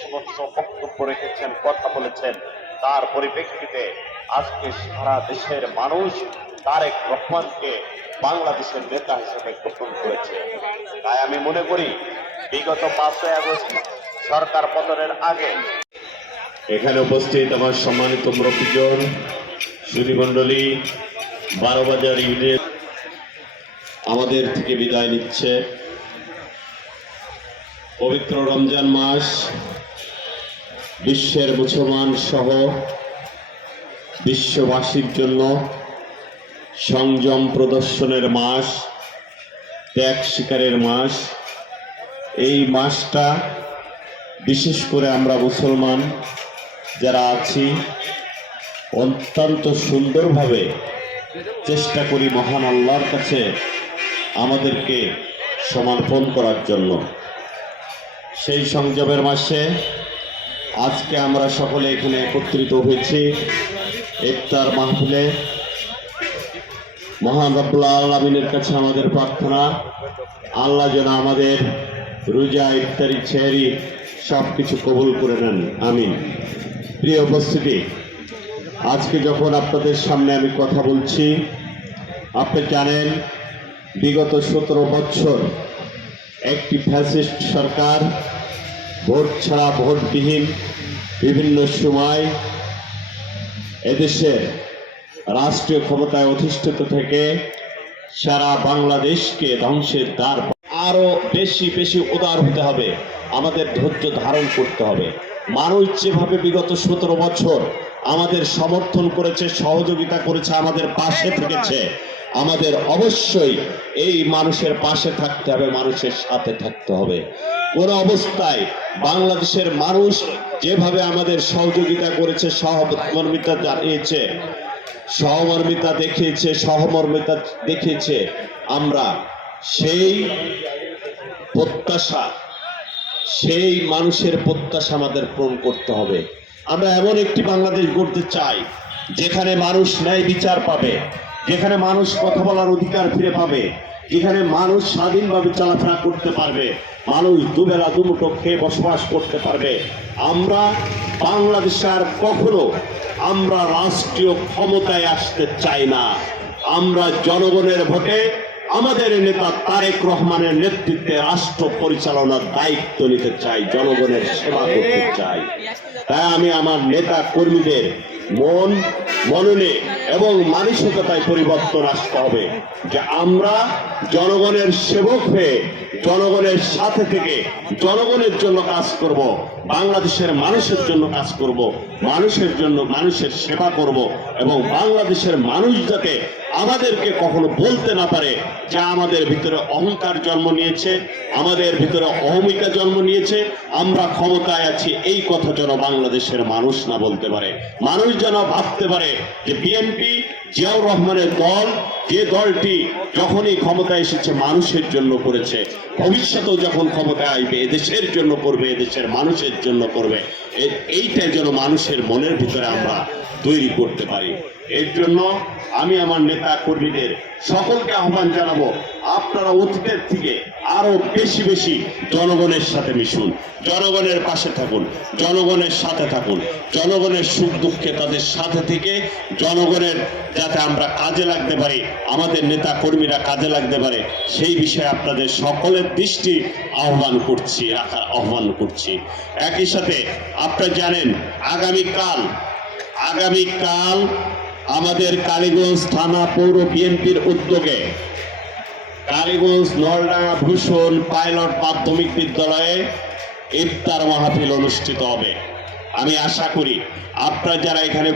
সদস্য বক্তব্য রেখেছেন, কথা বলেছেন। তার পরিপ্রেক্ষিতে আজকে সারা দেশের মানুষ তারেক রহমানকে বাংলাদেশের নেতা হিসেবে গ্রহণ করেছে। তাই আমি মনে করি, বিগত পাঁচই আগস্ট সরকার পতনের আগে এখানে উপস্থিত আমার সম্মানিত মুরব্বীজন বারো বাজার ইউনিয়ন আমাদের থেকে বিদায় নিচ্ছে। পবিত্র রমজান মাস বিশ্বের মুসলমান সহ বিশ্ববাসীর জন্য সংযম প্রদর্শনের মাস, ত্যাগ শিকারের মাস। এই মাসটা বিশেষ করে আমরা মুসলমান যারা আছি, অত্যন্ত সুন্দরভাবে চেষ্টা করি মহান আল্লাহর কাছে আমাদেরকে সমর্পণ করার জন্য। সেই সংযমের মাসে আজকে আমরা সকলে এখানে একত্রিত হয়েছি ইফতার মাহফিলে। মহান রব্বুল আলমিনের কাছে আমাদের প্রার্থনা, আল্লাহ যেন আমাদের রোজা, ইফতারি, ছেড়ি সব কিছু কবুল করে নেন। আমিন। প্রিয় উপস্থিতি, আজকে যখন আপনাদের সামনে আমি কথা বলছি, আপনি জানেন বিগত সতেরো বছর একটি ফ্যাসিস্ট সরকার ভোট ছাড়া ভোটবিহীন বিভিন্ন সময় এদেশের রাষ্ট্রীয় ক্ষমতায় অধিষ্ঠিত থেকে সারা বাংলাদেশকে ধ্বংসের দ্বার আরও বেশি বেশি উদার হতে হবে। আমাদের ধৈর্য ধারণ করতে হবে। মানুষ যেভাবে বিগত সতেরো বছর আমাদের সমর্থন করেছে, সহযোগিতা করেছে, আমাদের পাশে থেকেছে, আমাদের অবশ্যই এই মানুষের পাশে থাকতে হবে, মানুষের সাথে থাকতে হবে। কোন অবস্থায় বাংলাদেশের মানুষ যেভাবে আমাদের সহযোগিতা করেছে, সহমর্মিতা জানিয়েছে, সহমর্মিতা দেখিয়েছে সহমর্মিতা দেখিয়েছে, আমরা সেই প্রত্যাশা, সেই মানুষের প্রত্যাশা আমাদের পূরণ করতে হবে। আমরা এমন একটি বাংলাদেশ গড়তে চাই, যেখানে মানুষ ন্যায় বিচার পাবে, যেখানে মানুষ কথা বলার অধিকার ফিরে পাবে যেখানে মানুষ স্বাধীনভাবে চলাফেরা করতে পারবে। মানুষ দুবেলা দুমুঠো খেয়ে বসবাস করতে পারবে। আমরা বাংলাদেশে আর কখনো আমরা রাষ্ট্রীয় ক্ষমতায় আসতে চাই না। আমরা জনগণের ভোটে আমাদের নেতা তারেক রহমানের নেতৃত্বে রাষ্ট্র পরিচালনার দায়িত্ব নিতে চাই, জনগণের সেবা করতে চাই। তাই আমি আমার নেতা কর্মীদের মন, মননে এবং মানসিকতায় পরিবর্তন আসতে হবে। যে আমরা জনগণের সেবক হয়ে জনগণের সাথে থেকে জনগণের জন্য কাজ করব, বাংলাদেশের মানুষের জন্য কাজ করব, মানুষের জন্য মানুষের সেবা করব এবং বাংলাদেশের মানুষ যাতে আমাদেরকে কখনো বলতে না পারে যা আমাদের ভিতরে অহংকার জন্ম নিয়েছে, আমাদের ভিতরে অহমিকা জন্ম নিয়েছে। আমরা ক্ষমতায় আছি, এই কথা যেন বাংলাদেশের মানুষ না বলতে পারে। মানুষ যেন ভাবতে পারে যে বিএনপি, জিয়াউর রহমানের দল, যে দলটি যখনই ক্ষমতায় এসেছে, মানুষের জন্য করেছে। ভবিষ্যতেও যখন ক্ষমতায় আসবে, এদেশের জন্য করবে, এদেশের মানুষের জন্য করবে। এ- এইটাই যেন মানুষের মনের ভিতরে আমরা তৈরি করতে পারি। এর জন্য আমি আমার নেতা কর্মীদের সকলকে আহ্বান জানাব, আপনারা অতীতের থেকে আরও বেশি বেশি জনগণের সাথে মিশুন, জনগণের পাশে থাকুন, জনগণের সাথে থাকুন, জনগণের সুখ দুঃখে তাদের সাথে থেকে জনগণের যাতে আমরা কাজে লাগতে পারি, আমাদের নেতা কর্মীরা কাজে লাগতে পারে, সেই বিষয়ে আপনাদের সকলের দৃষ্টি আহ্বান করছি, রাখার আহ্বান করছি। একই সাথে আপনারা জানেন, আগামীকাল আগামীকাল আমাদের কালীগঞ্জ থানা পৌর বিএনপির উদ্যোগে কালীগঞ্জ নলডাঙ্গা ভূষণ পাইলট মাধ্যমিক বিদ্যালয়ে ইফতার মাহফিল অনুষ্ঠিত হবে। আমি আশা করি আপনারা যারা এখানে